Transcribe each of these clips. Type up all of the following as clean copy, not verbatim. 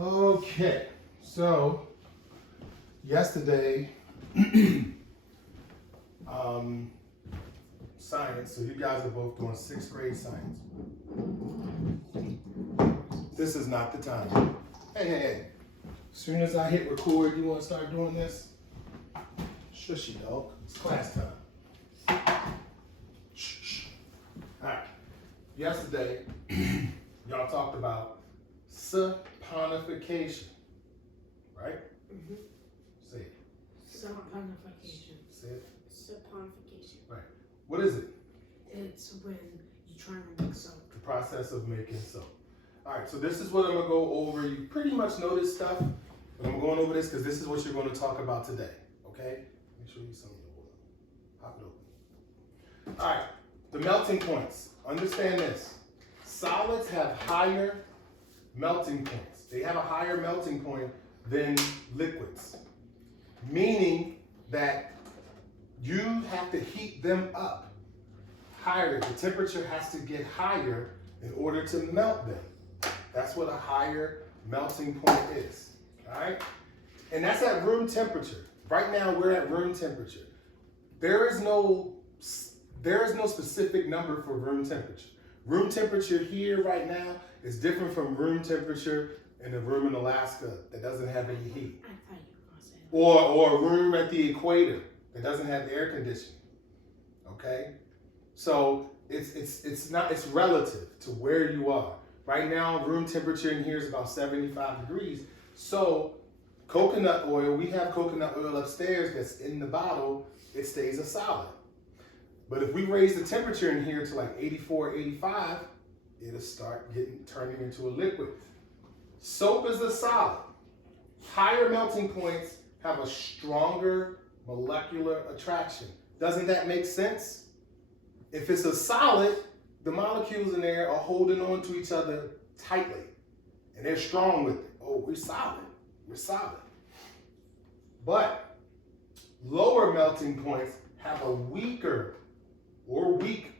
Okay, so yesterday, science, so you guys are both doing 6th grade science. This is not the time. Hey. As soon as I hit record, you want to start doing this? Shushy, dog. It's class time. Shh. All right. Yesterday, y'all talked about saponification, right? Mm-hmm. Say it. Saponification. Say it. Saponification. Right. What is it? It's when you're trying to make soap. The process of making soap. All right, so this is what I'm going to go over. You pretty much know this stuff, but I'm going over this because this is what you're going to talk about today, okay? Make sure you some of your water. Pop it open. All right, the melting points. Understand this. Solids have higher melting points. They have a higher melting point than liquids, meaning that you have to heat them up higher. The temperature has to get higher in order to melt them. That's what a higher melting point is, all right? And that's at room temperature. Right now, we're at room temperature. There is no specific number for room temperature. Room temperature here right now is different from room temperature in a room in Alaska that doesn't have any heat. I thought you were going to say that. Or a room at the equator that doesn't have air conditioning, okay? So it's relative to where you are. Right now, room temperature in here is about 75 degrees. So coconut oil, we have coconut oil upstairs that's in the bottle, it stays a solid. But if we raise the temperature in here to like 84, 85, it'll start turning into a liquid. Soap is a solid. Higher melting points have a stronger molecular attraction. Doesn't that make sense? If it's a solid, the molecules in there are holding on to each other tightly, and they're strong with it. Oh, we're solid. We're solid. But lower melting points have a weak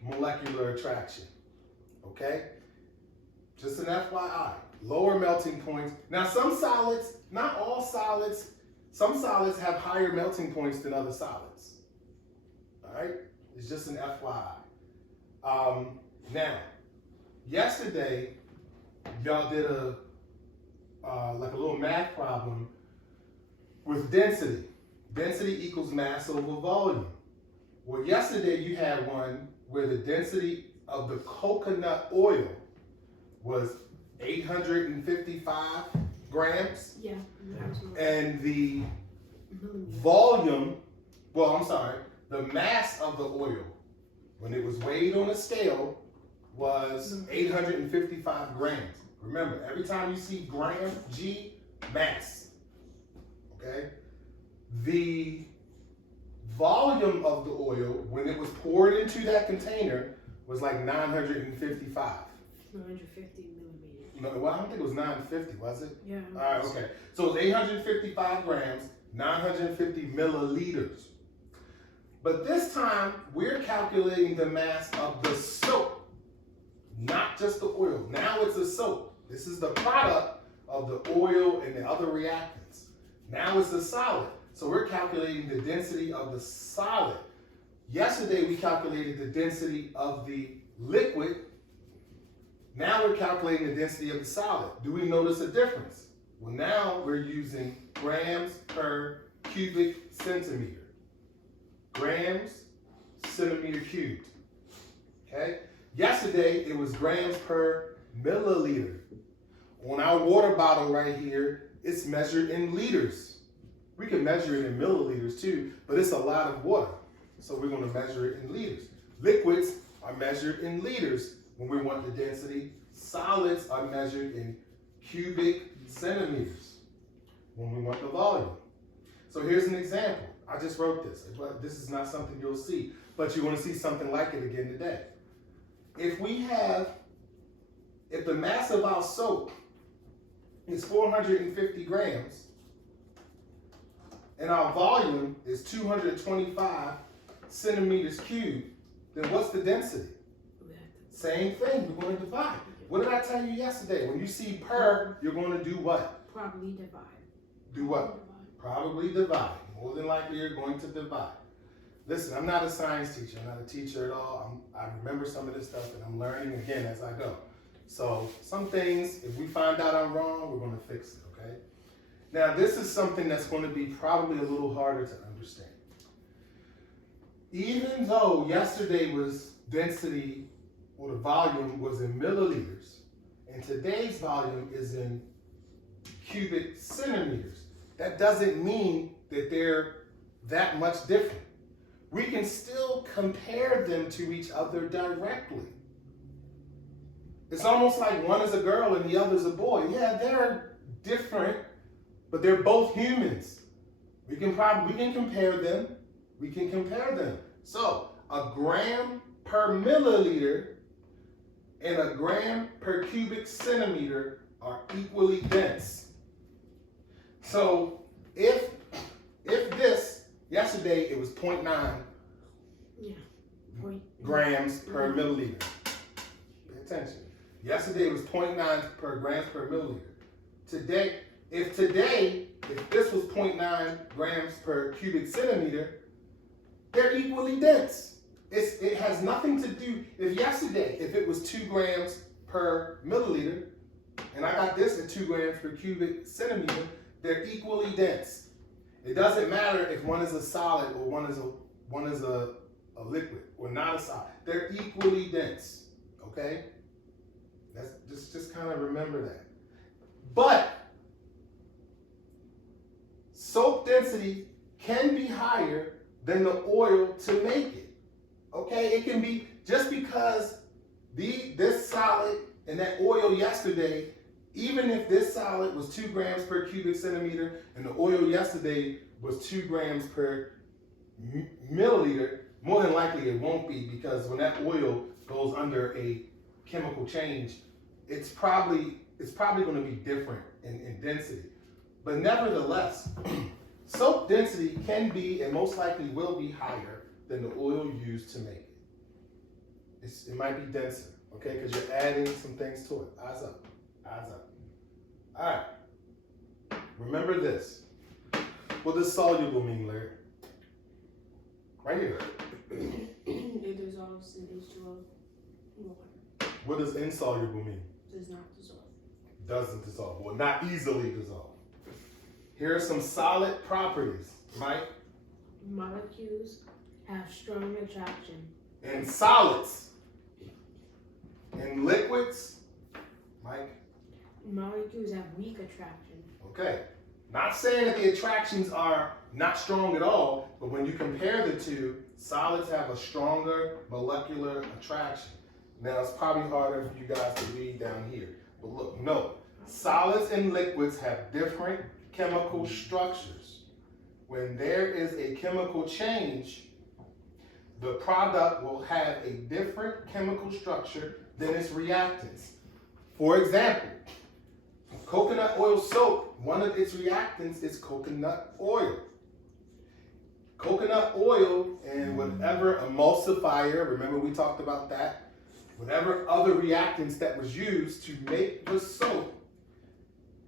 molecular attraction. Okay? Just an FYI. Lower melting points. Now, some solids, not all solids, some solids have higher melting points than other solids. All right? It's just an FYI. Now, yesterday, y'all did a little math problem with density. Density equals mass over volume. Well, yesterday you had one where the density of the coconut oil was 855 grams. Yeah. And the volume, the mass of the oil, when it was weighed on a scale, was 855 grams. Remember, every time you see gram, G, mass. Okay? The volume of the oil, when it was poured into that container, was like 955. 950 millimeters. No, well, I don't think it was 950, was it? Yeah. All right, okay. So it was 855 grams, 950 milliliters. But this time, we're calculating the mass of the soap, not just the oil. Now it's a soap. This is the product of the oil and the other reactants. Now it's a solid. So we're calculating the density of the solid. Yesterday, we calculated the density of the liquid. Now we're calculating the density of the solid. Do we notice a difference? Well, now we're using grams per cubic centimeter. Grams, centimeter cubed. Okay? Yesterday, it was grams per milliliter. On our water bottle right here, it's measured in liters. We can measure it in milliliters too, but it's a lot of water. So we're going to measure it in liters. Liquids are measured in liters when we want the density. Solids are measured in cubic centimeters. when we want the volume. So here's an example. I just wrote this, but this is not something you'll see, but you're going to see something like it again today. If the mass of our soap is 450 grams and our volume is 225 centimeters cubed, then what's the density? Same thing, we're going to divide. What did I tell you yesterday? When you see per, you're going to do what? Probably divide. Do what? Probably divide. More than likely, you're going to divide. Listen, I'm not a science teacher. I'm not a teacher at all. I remember some of this stuff, and I'm learning again as I go. So some things, if we find out I'm wrong, we're going to fix it, okay? Now, this is something that's going to be probably a little harder to understand. Even though yesterday was density, or the volume was in milliliters, and today's volume is in cubic centimeters, that doesn't mean that they're that much different. We can still compare them to each other directly. It's almost like one is a girl and the other is a boy. Yeah, they're different, but they're both humans. We can compare them. We can compare them. So a gram per milliliter and a gram per cubic centimeter are equally dense. So if this, yesterday it was 0.9 grams per milliliter. Pay attention. Yesterday it was 0.9 per grams per milliliter. Today, if this was 0.9 grams per cubic centimeter, they're equally dense. It has nothing to do, if it was 2 grams per milliliter, and I got this at 2 grams per cubic centimeter, they're equally dense. It doesn't matter if one is a solid or one is a liquid or not a solid. They're equally dense, okay? That's just kind of remember that. But soap density can be higher than the oil to make it. Okay, it can be just because this solid and that oil yesterday, even if this solid was 2 grams per cubic centimeter and the oil yesterday was 2 grams per milliliter, more than likely it won't be, because when that oil goes under a chemical change, it's probably going to be different in density. But nevertheless, soap density can be and most likely will be higher than the oil used to make it. It might be denser, okay, because you're adding some things to it. Eyes up, eyes up. All right, remember this. What does soluble mean, Larry? Right here. It dissolves in H2O water. What does insoluble mean? Does not dissolve. Doesn't dissolve, well, not easily dissolve. Here are some solid properties, Mike. Molecules have strong attraction. In solids. In liquids, Mike. Molecules have weak attraction. Okay. Not saying that the attractions are not strong at all, but when you compare the two, solids have a stronger molecular attraction. Now, it's probably harder for you guys to read down here. But look, no. Solids and liquids have different chemical structures. When there is a chemical change, the product will have a different chemical structure than its reactants. For example, coconut oil soap, one of its reactants is coconut oil. Coconut oil and whatever emulsifier, remember we talked about that, whatever other reactants that was used to make the soap,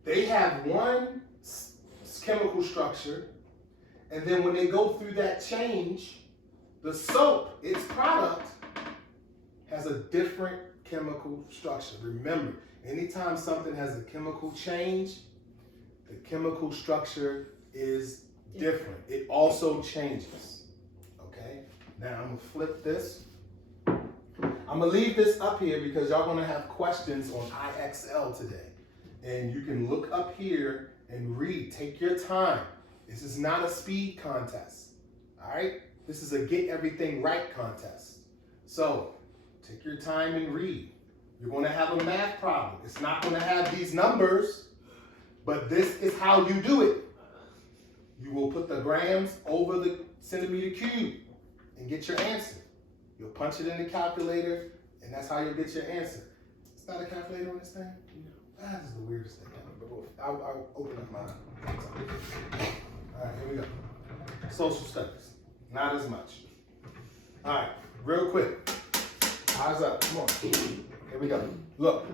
they have one chemical structure, and then when they go through that change, the soap, its product, has a different chemical structure. Remember, anytime something has a chemical change, the chemical structure is different. It also changes. Okay? Now I'm gonna flip this. I'm gonna leave this up here because y'all gonna have questions on IXL today. And you can look up here and read. Take your time. This is not a speed contest. All right? This is a get everything right contest. So take your time and read. You're going to have a math problem. It's not going to have these numbers, But this is how you do it. You will put the grams over the centimeter cube and get your answer. You'll punch it in the calculator, and that's how you'll get your answer. It's not a calculator on this thing? No. That is the weirdest thing ever. But I'll open up mine. All right, here we go. Social studies. Not as much. All right, real quick. Eyes up. Come on. Here we go. Look.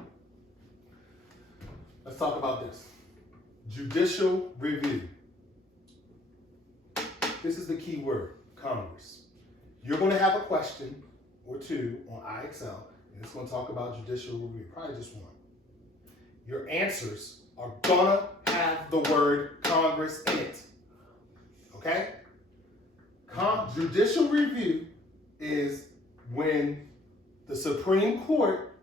Let's talk about this. Judicial review. This is the key word, Congress. You're going to have a question or two on IXL, and it's going to talk about judicial review, probably just one. Your answers are going to have the word Congress in it. Okay? Judicial review is when the Supreme Court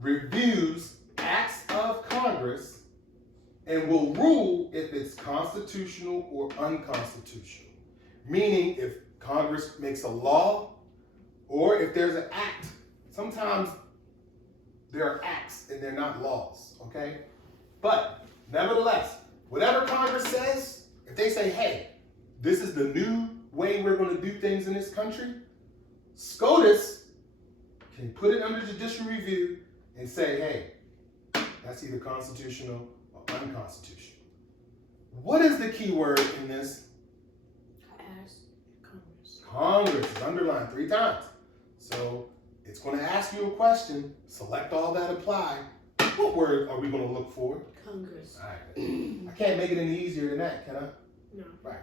reviews acts of Congress and will rule if it's constitutional or unconstitutional. Meaning if Congress makes a law or if there's an act. Sometimes there are acts and they're not laws, okay? But nevertheless, whatever Congress says, if they say, hey, this is the new way we're going to do things in this country, SCOTUS can put it under judicial review and say, hey, that's either constitutional or unconstitutional. What is the key word in this? Ask Congress. Congress is underlined 3 times. So it's going to ask you a question, select all that apply. What word are we going to look for? Congress. All right. I can't make it any easier than that, can I? No. Right.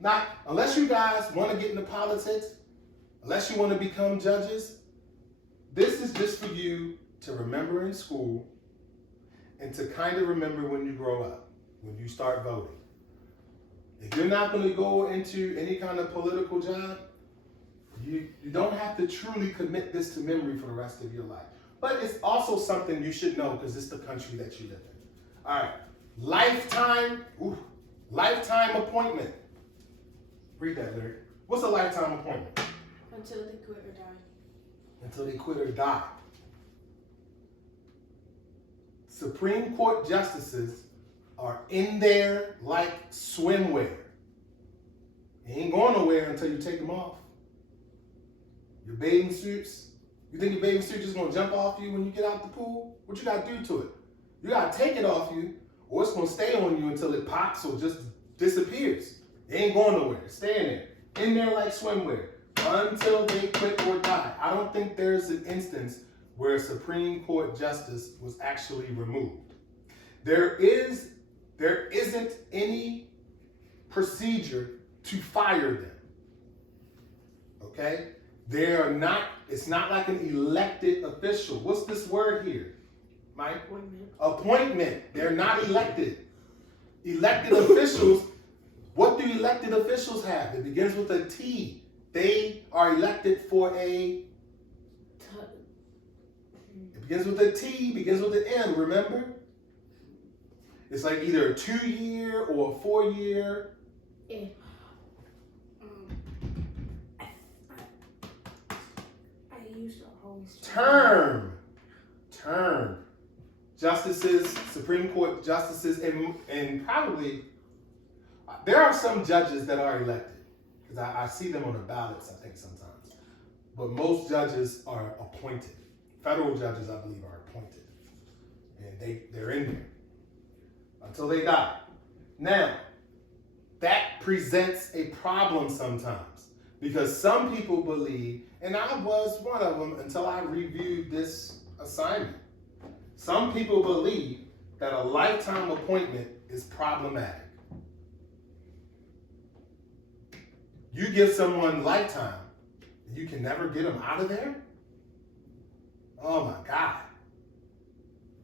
Not unless you guys want to get into politics, unless you want to become judges. This is just for you to remember in school and to kind of remember when you grow up, when you start voting. If you're not going to go into any kind of political job, you don't have to truly commit this to memory for the rest of your life. But it's also something you should know because it's the country that you live in. All right. Lifetime appointment. Read that, Larry. What's a lifetime appointment? Until they quit or die. Until they quit or die. Supreme Court justices are in there like swimwear. You ain't going nowhere until you take them off. Your bathing suits. You think your bathing suit just gonna jump off you when you get out the pool? What you gotta do to it? You gotta take it off you, or it's gonna stay on you until it pops or just disappears. It ain't going nowhere. It's staying there. In there like swimwear. Until they quit or die. I don't think there's an instance where a Supreme Court justice was actually removed. There isn't any procedure to fire them. Okay? It's not like an elected official. What's this word here, Mike? Appointment. They're not elected. Elected officials, what do elected officials have? It begins with a T. They are elected for a... It begins with a T, begins with an M, remember? It's like either a 2-year or a 4-year. Yeah. I used to always... Term. Justices, Supreme Court justices, and probably... There are some judges that are elected. Because I see them on the ballots, I think, sometimes. But most judges are appointed. Federal judges, I believe, are appointed. And they're in there until they die. Now, that presents a problem sometimes. Because some people believe, and I was one of them until I reviewed this assignment. Some people believe that a lifetime appointment is problematic. You give someone lifetime, and you can never get them out of there? Oh my God.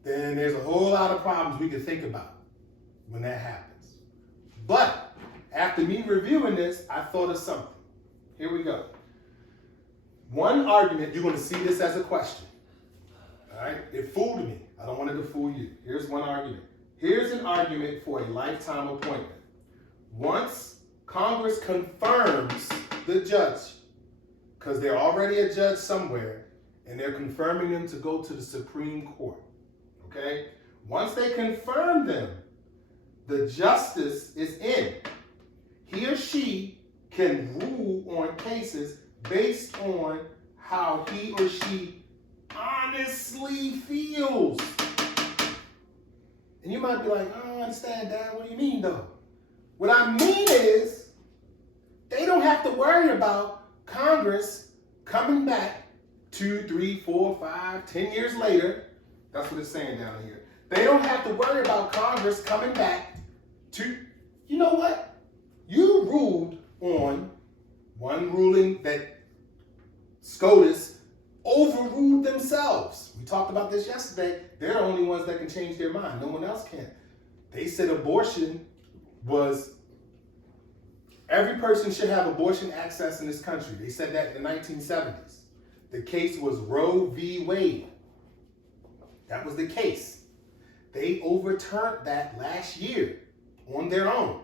Then there's a whole lot of problems we can think about when that happens. But after me reviewing this, I thought of something. Here we go. One argument, you're going to see this as a question. All right? It fooled me. I don't want it to fool you. Here's one argument. Here's an argument for a lifetime appointment. Once Congress confirms the judge, because they're already a judge somewhere, and they're confirming them to go to the Supreme Court, okay? Once they confirm them, the justice is in, he or she can rule on cases based on how he or she honestly feels. And you might be like, I don't understand, Dad. What do you mean, though? What I mean is, they don't have to worry about Congress coming back 2, 3, 4, 5, 10 years later. That's what it's saying down here. They don't have to worry about Congress coming back to, you know what? You ruled on one ruling that SCOTUS overruled themselves. We talked about this yesterday. They're the only ones that can change their mind. No one else can. They said abortion was, every person should have abortion access in this country. They said that in the 1970s. The case was Roe v. Wade. That was the case. They overturned that last year on their own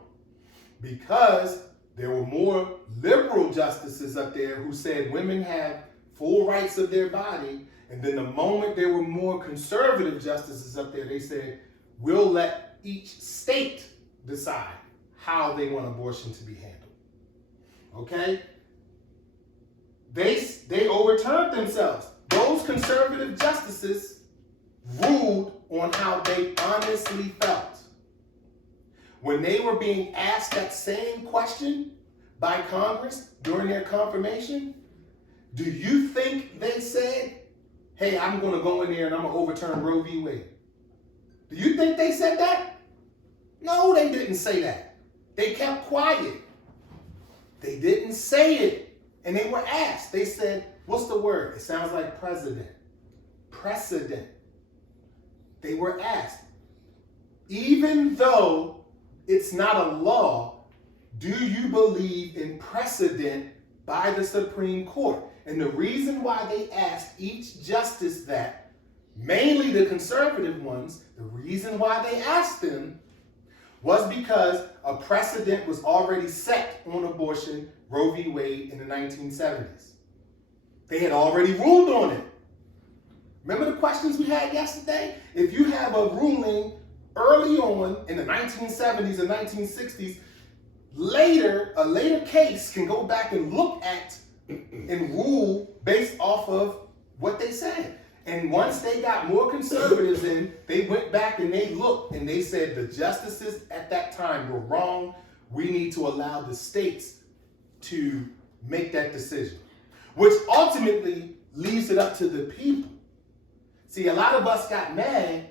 because there were more liberal justices up there who said women have full rights of their body. And then the moment there were more conservative justices up there, they said, we'll let each state decide how they want abortion to be handled. Okay? They overturned themselves. Those conservative justices ruled on how they honestly felt. When they were being asked that same question by Congress during their confirmation, do you think they said, hey, I'm going to go in there and I'm going to overturn Roe v. Wade? Do you think they said that? No, they didn't say that. They kept quiet. They didn't say it. And they were asked. They said, what's the word? It sounds like president. Precedent. They were asked, even though it's not a law, do you believe in precedent by the Supreme Court? And the reason why they asked each justice that, mainly the conservative ones, the reason why they asked them was because a precedent was already set on abortion, Roe v. Wade, in the 1970s. They had already ruled on it. Remember the questions we had yesterday? If you have a ruling early on in the 1970s and 1960s, a later case can go back and look at and rule based off of what they said. And once they got more conservatives in, they went back and they looked and they said the justices at that time were wrong. We need to allow the states to make that decision, which ultimately leaves it up to the people. See, a lot of us got mad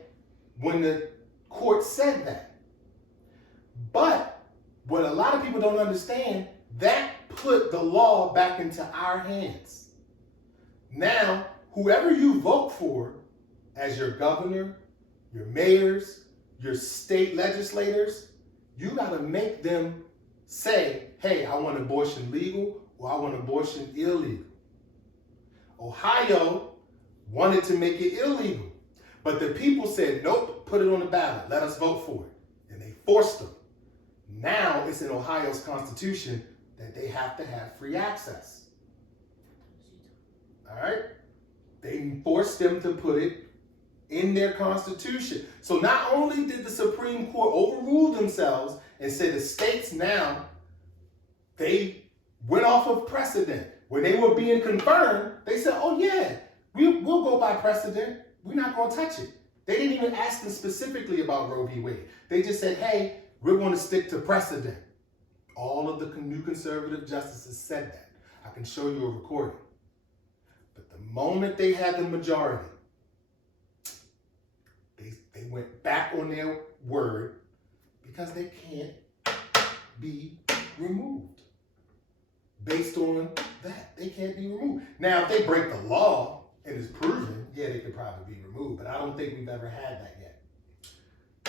when the court said that. But what a lot of people don't understand, that put the law back into our hands. Now, whoever you vote for as your governor, your mayors, your state legislators, you got to make them say, hey, I want abortion legal or I want abortion illegal. Ohio wanted to make it illegal, but the people said, nope, put it on the ballot. Let us vote for it. And they forced them. Now it's in Ohio's constitution that they have to have free access. All right? They forced them to put it in their constitution. So not only did the Supreme Court overrule themselves and say the states now, they went off of precedent. When they were being confirmed, they said, oh yeah, we'll go by precedent. We're not going to touch it. They didn't even ask them specifically about Roe v. Wade. They just said, hey, we're going to stick to precedent. All of the new conservative justices said that. I can show you a recording. But the moment they had the majority, they went back on their word because they can't be removed. Based on that, they can't be removed. Now, if they break the law and it's proven, yeah, they could probably be removed. But I don't think we've ever had that yet.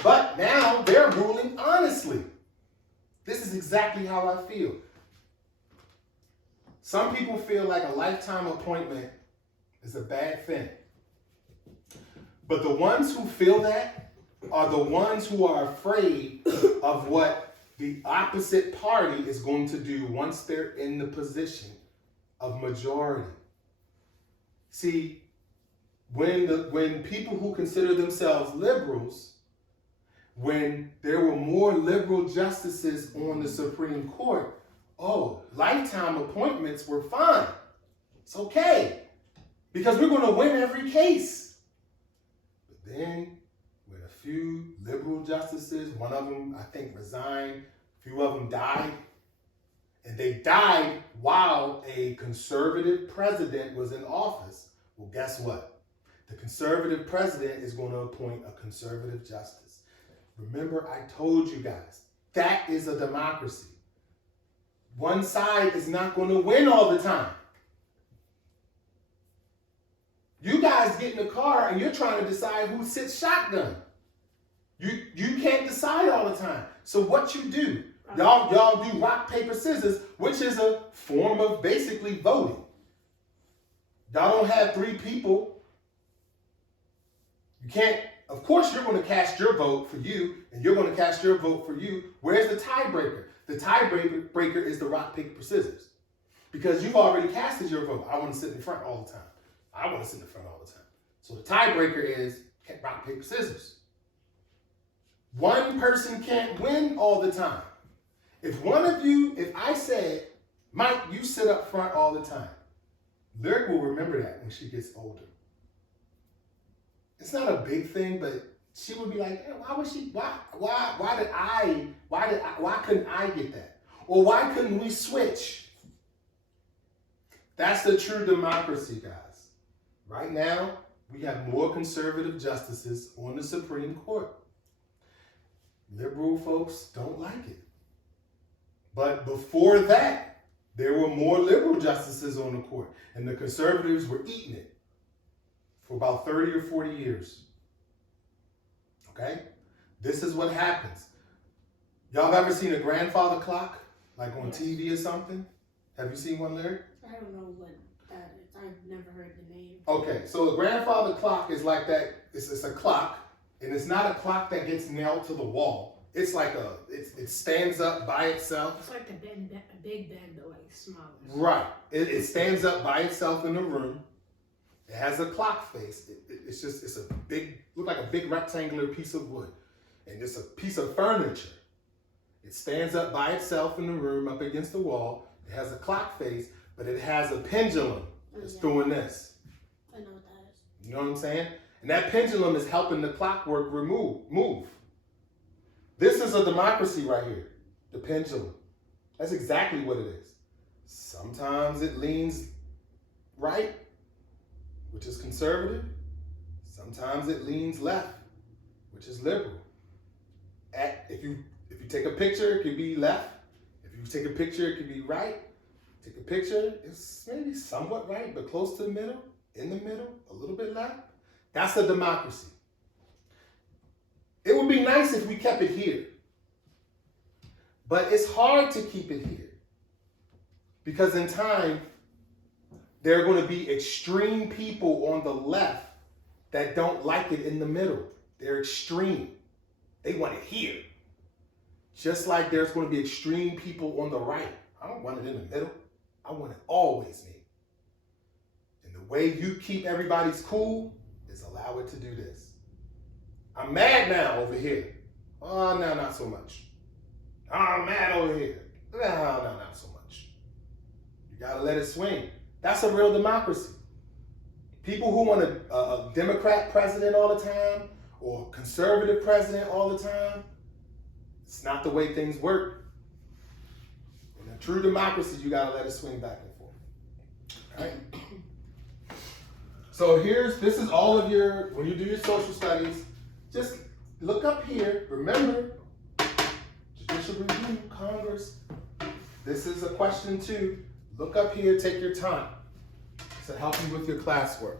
But now they're ruling honestly. This is exactly how I feel. Some people feel like a lifetime appointment is a bad thing. But the ones who feel that are the ones who are afraid of what the opposite party is going to do once they're in the position of majority. See, when people who consider themselves liberals, when there were more liberal justices on the Supreme Court, oh, lifetime appointments were fine. It's okay, because we're going to win every case. But then, with a few liberal justices, one of them, I think, resigned, a few of them died, and they died while a conservative president was in office. Well, guess what? The conservative president is going to appoint a conservative justice. Remember, I told you guys, that is a democracy. One side is not going to win all the time. You guys get in the car and you're trying to decide who sits shotgun. You can't decide all the time. So what you do, y'all do rock, paper, scissors, which is a form of basically voting. Y'all don't have three people. You can't, of course you're going to cast your vote for you, and you're going to cast your vote for you. Where's the tiebreaker? The tiebreaker is the rock, paper, scissors. Because you've already casted your vote. I want to sit in front all the time. I want to sit in front all the time. So the tiebreaker is rock, paper, scissors. One person can't win all the time. If I said, Mike, you sit up front all the time, Lyric will remember that when she gets older. It's not a big thing, but she would be like, why couldn't I get that? Or why couldn't we switch? That's the true democracy, guys. Right now, we have more conservative justices on the Supreme Court. Liberal folks don't like it. But before that, there were more liberal justices on the court, and the conservatives were eating it for about 30 or 40 years. Okay? This is what happens. Y'all have ever seen a grandfather clock, like on TV or something? Have you seen one, Larry? I don't know what that is. I've never heard the name. Okay, so a grandfather clock is like that. It's a clock, and it's not a clock that gets nailed to the wall. It's like it stands up by itself. It's like a big bed, but like smaller. Right. It stands up by itself in the room. It has a clock face. It's a big, look like a big rectangular piece of wood. And it's a piece of furniture. It stands up by itself in the room up against the wall. It has a clock face, but it has a pendulum that's doing this. I know what that is. You know what I'm saying? And that pendulum is helping the clockwork move. This is a democracy right here, the pendulum. That's exactly what it is. Sometimes it leans right, which is conservative. Sometimes it leans left, which is liberal. If you take a picture, it could be left. If you take a picture, it could be right. Take a picture, it's maybe somewhat right, but close to the middle, in the middle, a little bit left. That's a democracy. It would be nice if we kept it here. But it's hard to keep it here. Because in time, there are going to be extreme people on the left that don't like it in the middle. They're extreme. They want it here. Just like there's going to be extreme people on the right. I don't want it in the middle. I want it always near. And the way you keep everybody's cool is allow it to do this. I'm mad now over here. Oh, no, not so much. Oh, I'm mad over here. No, not so much. You got to let it swing. That's a real democracy. People who want a Democrat president all the time or conservative president all the time, it's not the way things work. In a true democracy, you got to let it swing back and forth. All right? So this is all of your, when you do your social studies, just look up here. Remember, Judicial Review, Congress. This is a question too. Look up here, take your time to help you with your classwork.